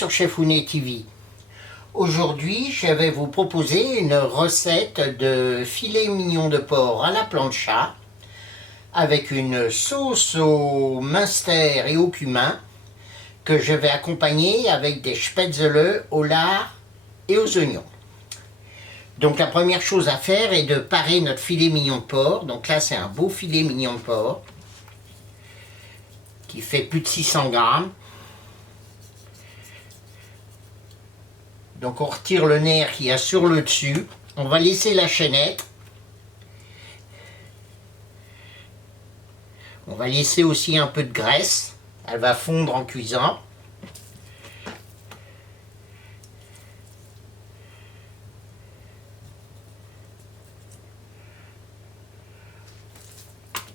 sur Chefounet TV. Aujourd'hui, je vais vous proposer une recette de filet mignon de porc à la plancha avec une sauce au Münster et au cumin que je vais accompagner avec des spätzle au lard et aux oignons. Donc la première chose à faire est de parer notre filet mignon de porc. Donc là, c'est un beau filet mignon de porc qui fait plus de 600 grammes. Donc on retire le nerf qu'il y a sur le dessus. On va laisser la chaînette. On va laisser aussi un peu de graisse. Elle va fondre en cuisant.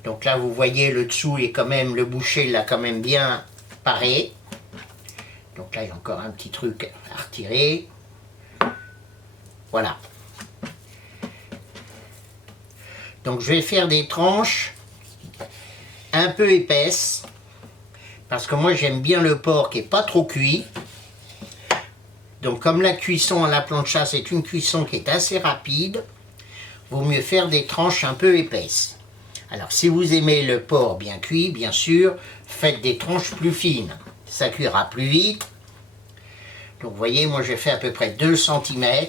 Donc là, vous voyez, le dessous est quand même, le boucher l'a quand même bien paré. Donc là, il y a encore un petit truc à retirer. Voilà. Donc je vais faire des tranches un peu épaisses. Parce que moi, j'aime bien le porc qui n'est pas trop cuit. Donc comme la cuisson à la plancha, c'est une cuisson qui est assez rapide, vaut mieux faire des tranches un peu épaisses. Alors si vous aimez le porc bien cuit, bien sûr, faites des tranches plus fines. Ça cuira plus vite. Donc vous voyez, moi j'ai fait à peu près 2 cm.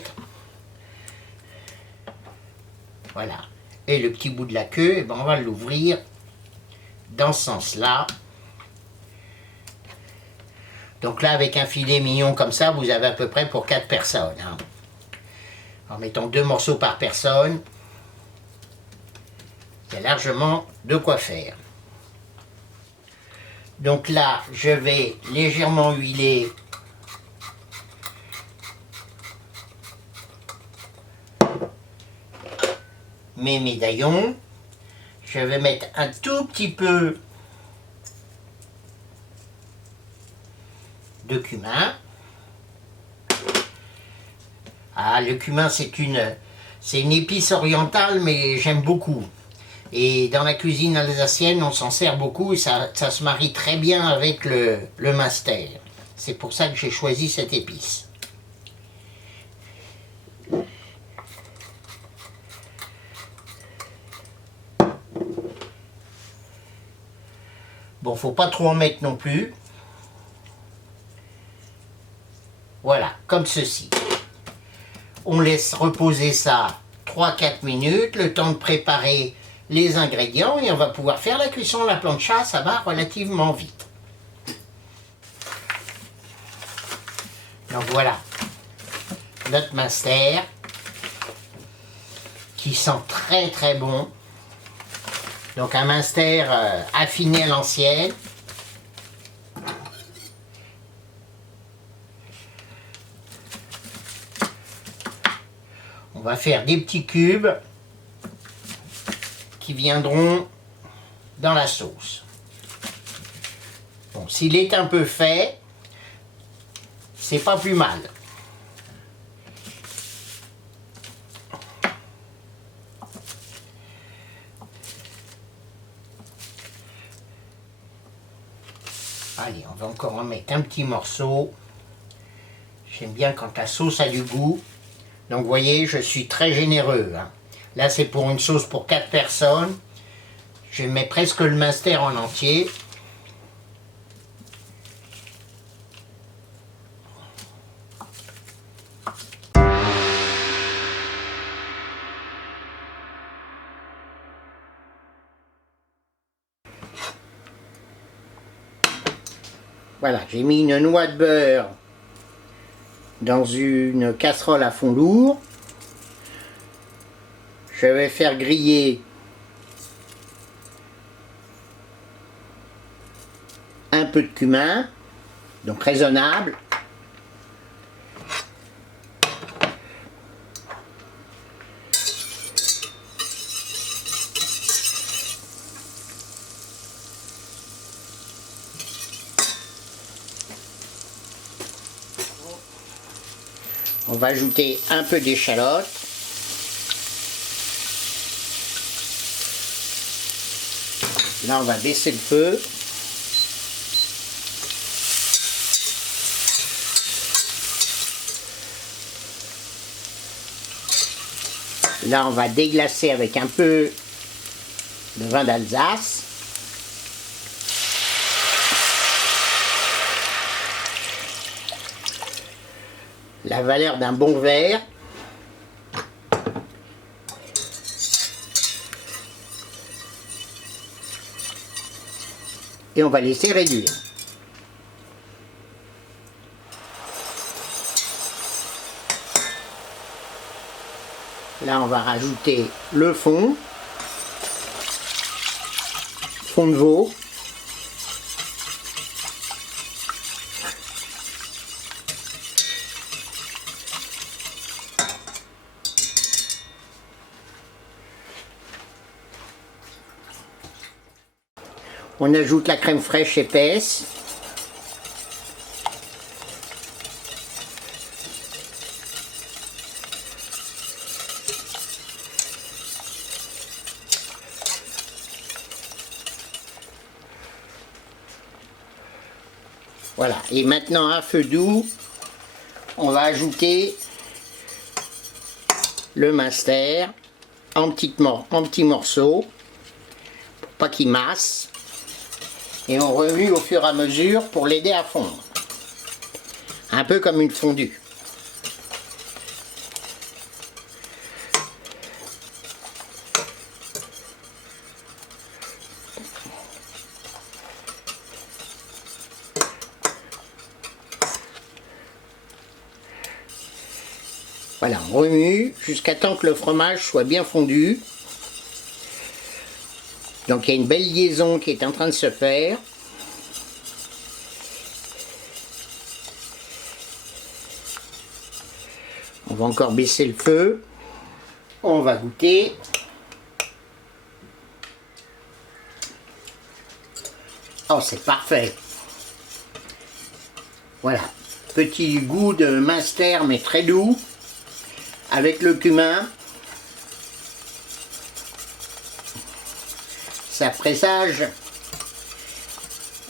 Voilà. Et le petit bout de la queue, eh ben, on va l'ouvrir dans ce sens-là. Donc là, avec un filet mignon comme ça, vous avez à peu près pour 4 personnes. Hein. En mettant 2 morceaux par personne, il y a largement de quoi faire. Donc là, je vais légèrement huiler mes médaillons. Je vais mettre un tout petit peu de cumin. Ah, le cumin, c'est une épice orientale, mais j'aime beaucoup. Et dans la cuisine alsacienne, on s'en sert beaucoup et ça se marie très bien avec le Münster. C'est pour ça que j'ai choisi cette épice. Bon, faut pas trop en mettre non plus. Voilà, comme ceci. On laisse reposer ça 3-4 minutes, le temps de préparer les ingrédients et on va pouvoir faire la cuisson à la plancha, ça va relativement vite. Donc voilà, notre Münster qui sent très très bon. Donc un Münster affiné à l'ancienne. On va faire des petits cubes qui viendront dans la sauce. Bon, s'il est un peu fait, c'est pas plus mal. Allez, on va encore en mettre un petit morceau. J'aime bien quand la sauce a du goût. Donc vous voyez, je suis très généreux. Hein. Là, c'est pour une sauce pour 4 personnes. Je mets presque le Münster en entier. Voilà, j'ai mis une noix de beurre dans une casserole à fond lourd. Je vais faire griller un peu de cumin, donc raisonnable. On va ajouter un peu d'échalote. Là, on va baisser le feu. Là, on va déglacer avec un peu de vin d'Alsace. La valeur d'un bon verre. Et on va laisser réduire. Là, on va rajouter le fond de veau. On ajoute la crème fraîche épaisse. Voilà, et maintenant à feu doux, on va ajouter le Munster en petits morceaux, pour pas qu'il masse. Et on remue au fur et à mesure pour l'aider à fondre. Un peu comme une fondue. Voilà, on remue jusqu'à temps que le fromage soit bien fondu. Donc il y a une belle liaison qui est en train de se faire. On va encore baisser le feu. On va goûter. Oh, c'est parfait. Voilà, petit goût de Munster mais très doux, avec le cumin. Ça présage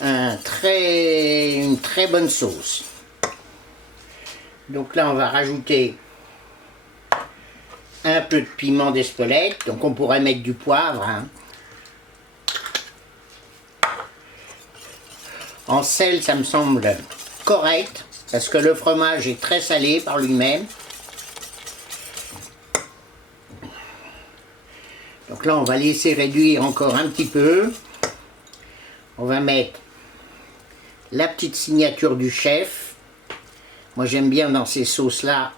une très bonne sauce. Donc là, on va rajouter un peu de piment d'Espelette. Donc on pourrait mettre du poivre, hein. En sel, ça me semble correct, parce que le fromage est très salé par lui-même. Donc là, on va laisser réduire encore un petit peu. On va mettre la petite signature du chef. Moi, j'aime bien dans ces sauces-là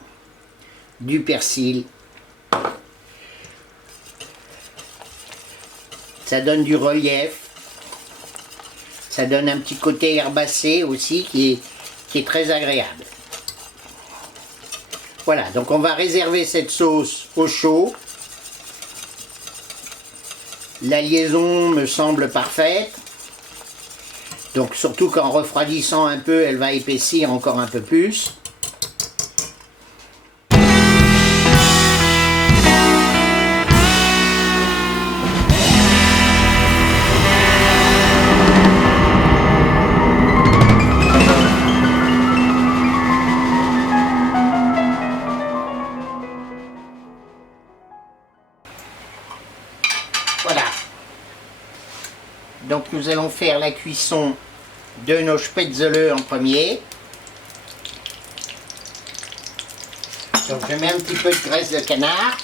du persil. Ça donne du relief. Ça donne un petit côté herbacé aussi qui est très agréable. Voilà, donc on va réserver cette sauce au chaud. La liaison me semble parfaite. Donc surtout qu'en refroidissant un peu, elle va épaissir encore un peu plus. Voilà. Donc nous allons faire la cuisson de nos spätzle en premier. Donc je mets un petit peu de graisse de canard.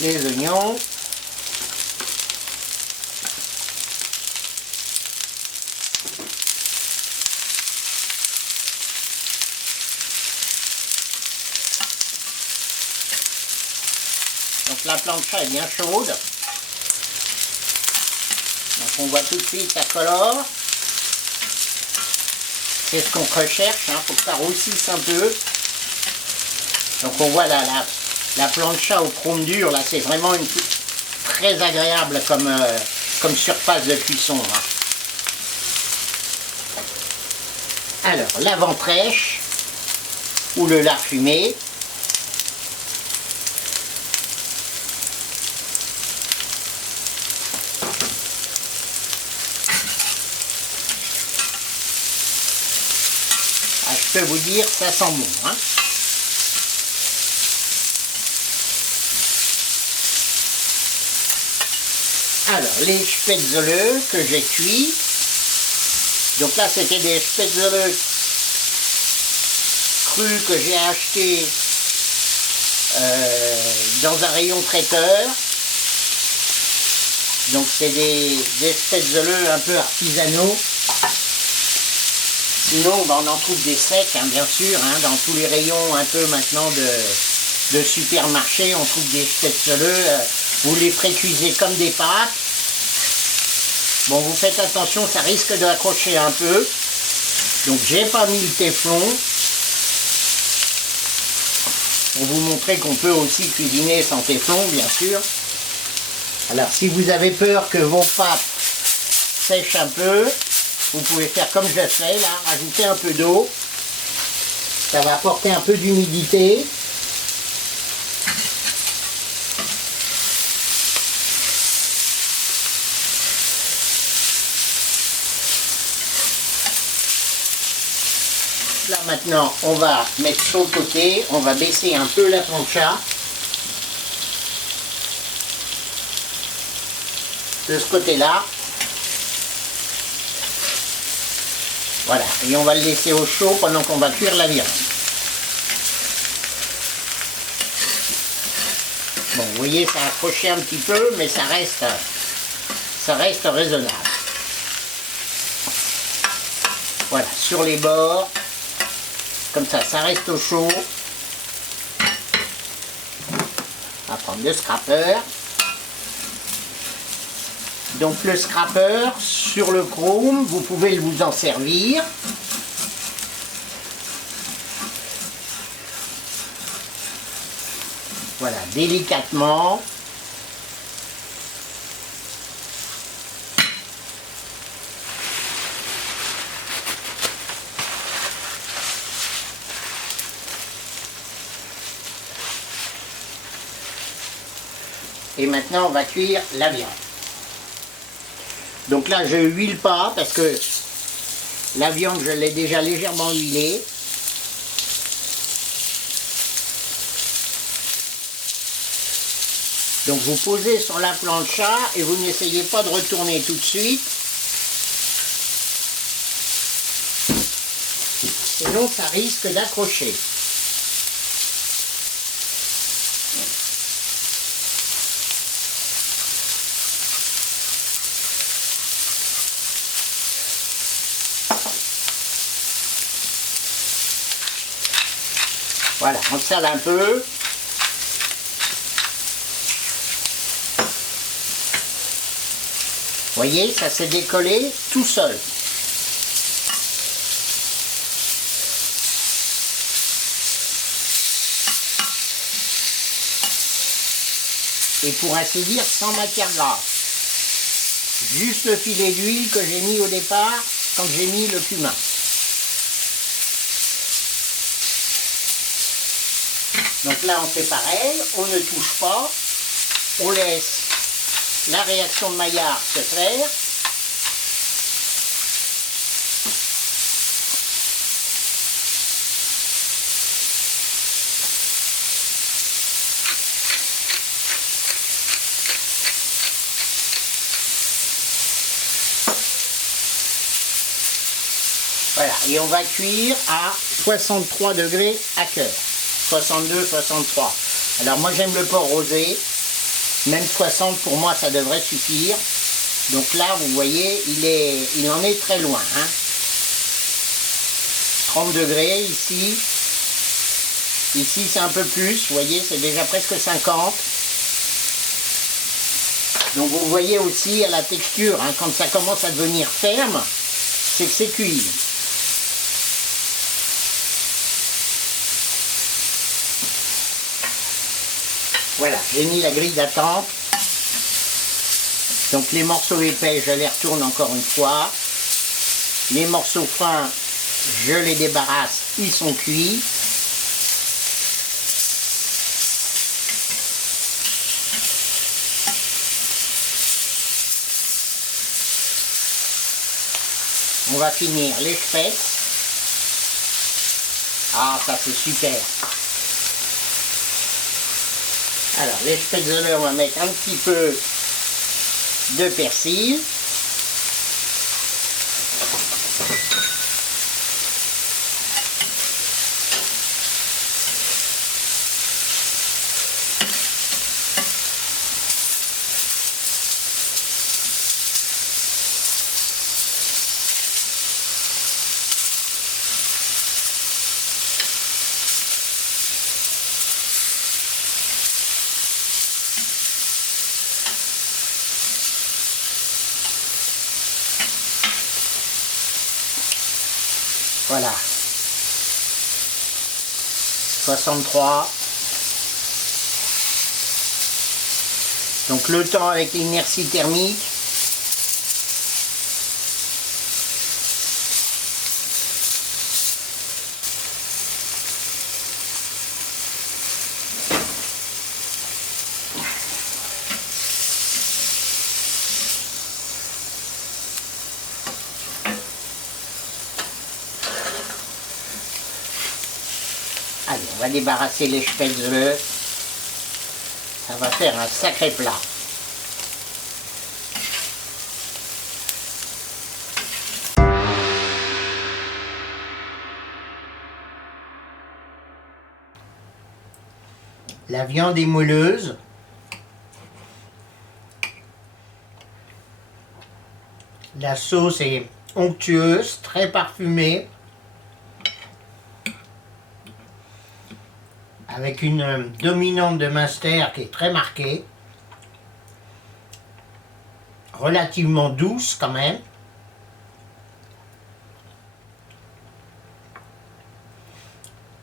Les oignons. Donc la plancha est bien chaude. Donc on voit tout de suite ça colore. C'est ce qu'on recherche, hein, faut que ça roussisse un peu. Donc on voit la plancha au chrome dur, là c'est vraiment très agréable comme surface de cuisson. Hein. Alors, la ventrèche ou le lard fumé. Ah, je peux vous dire, ça sent bon, hein. Alors, les spätzle que j'ai cuits. Donc là, c'était des spätzle crus que j'ai achetés dans un rayon traiteur. Donc c'est des spätzle un peu artisanaux. Sinon, on en trouve des secs, hein, bien sûr, hein, dans tous les rayons un peu maintenant de supermarché, on trouve des spätzle. Vous les précuisez comme des pâtes. Bon, vous faites attention, ça risque d'accrocher un peu. Donc j'ai pas mis le téflon. Pour vous montrer qu'on peut aussi cuisiner sans téflon, bien sûr. Alors si vous avez peur que vos pâtes sèchent un peu, vous pouvez faire comme je fais là, rajouter un peu d'eau. Ça va apporter un peu d'humidité. Là maintenant, on va mettre sur le côté, on va baisser un peu la plancha. De ce côté-là. Voilà, et on va le laisser au chaud pendant qu'on va cuire la viande. Bon, vous voyez, ça a accroché un petit peu, mais ça reste raisonnable. Voilà, sur les bords. Comme ça, ça reste au chaud. On va prendre le scraper. Donc le scraper, sur le chrome, vous pouvez vous en servir. Voilà, délicatement. Et maintenant, on va cuire la viande. Donc là, je huile pas parce que la viande, je l'ai déjà légèrement huilée. Donc vous posez sur la plancha et vous n'essayez pas de retourner tout de suite. Sinon, ça risque d'accrocher. Voilà, on sale un peu. Vous voyez, ça s'est décollé tout seul. Et pour ainsi dire, sans matière grasse. Juste le filet d'huile que j'ai mis au départ quand j'ai mis le cumin. Donc là, on fait pareil, on ne touche pas, on laisse la réaction de Maillard se faire. Voilà, et on va cuire à 63 degrés à cœur. 62, 63. Alors moi j'aime le porc rosé, même 60 pour moi ça devrait suffire. Donc là vous voyez il en est très loin. Hein. 30 degrés ici. Ici c'est un peu plus, vous voyez c'est déjà presque 50. Donc vous voyez aussi à la texture, hein, quand ça commence à devenir ferme, c'est que c'est cuit. Voilà, j'ai mis la grille d'attente. Donc les morceaux épais, je les retourne encore une fois. Les morceaux fins, Je les débarrasse, ils sont cuits. On va finir les specs. Ah, ça c'est super. Alors, les spätzle, on va mettre un petit peu de persil. Voilà. 63. Donc le temps avec l'inertie thermique. Allez, on va débarrasser les spätzle. Ça va faire un sacré plat. La viande est moelleuse. La sauce est onctueuse, très parfumée. Avec une dominante de Munster qui est très marquée. Relativement douce quand même.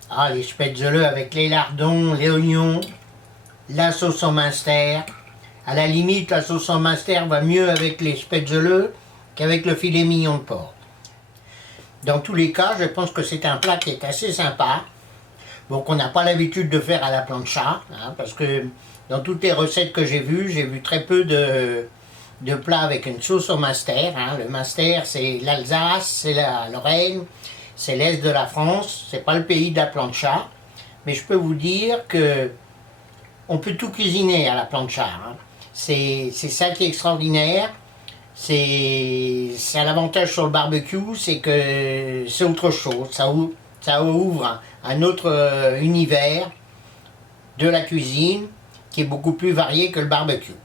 Ah, les spätzle avec les lardons, les oignons, la sauce en Munster. À la limite, la sauce en Munster va mieux avec les spätzle qu'avec le filet mignon de porc. Dans tous les cas, je pense que c'est un plat qui est assez sympa. Bon, qu'on n'a pas l'habitude de faire à la plancha, hein, parce que dans toutes les recettes que j'ai vu très peu de plats avec une sauce au Munster. Hein. Le Munster, c'est l'Alsace, c'est la Lorraine, c'est l'Est de la France, c'est pas le pays de la plancha. Mais je peux vous dire que on peut tout cuisiner à la plancha. Hein. C'est ça qui est extraordinaire. C'est l'avantage sur le barbecue, c'est que c'est autre chose. Ça ouvre un autre univers de la cuisine qui est beaucoup plus varié que le barbecue.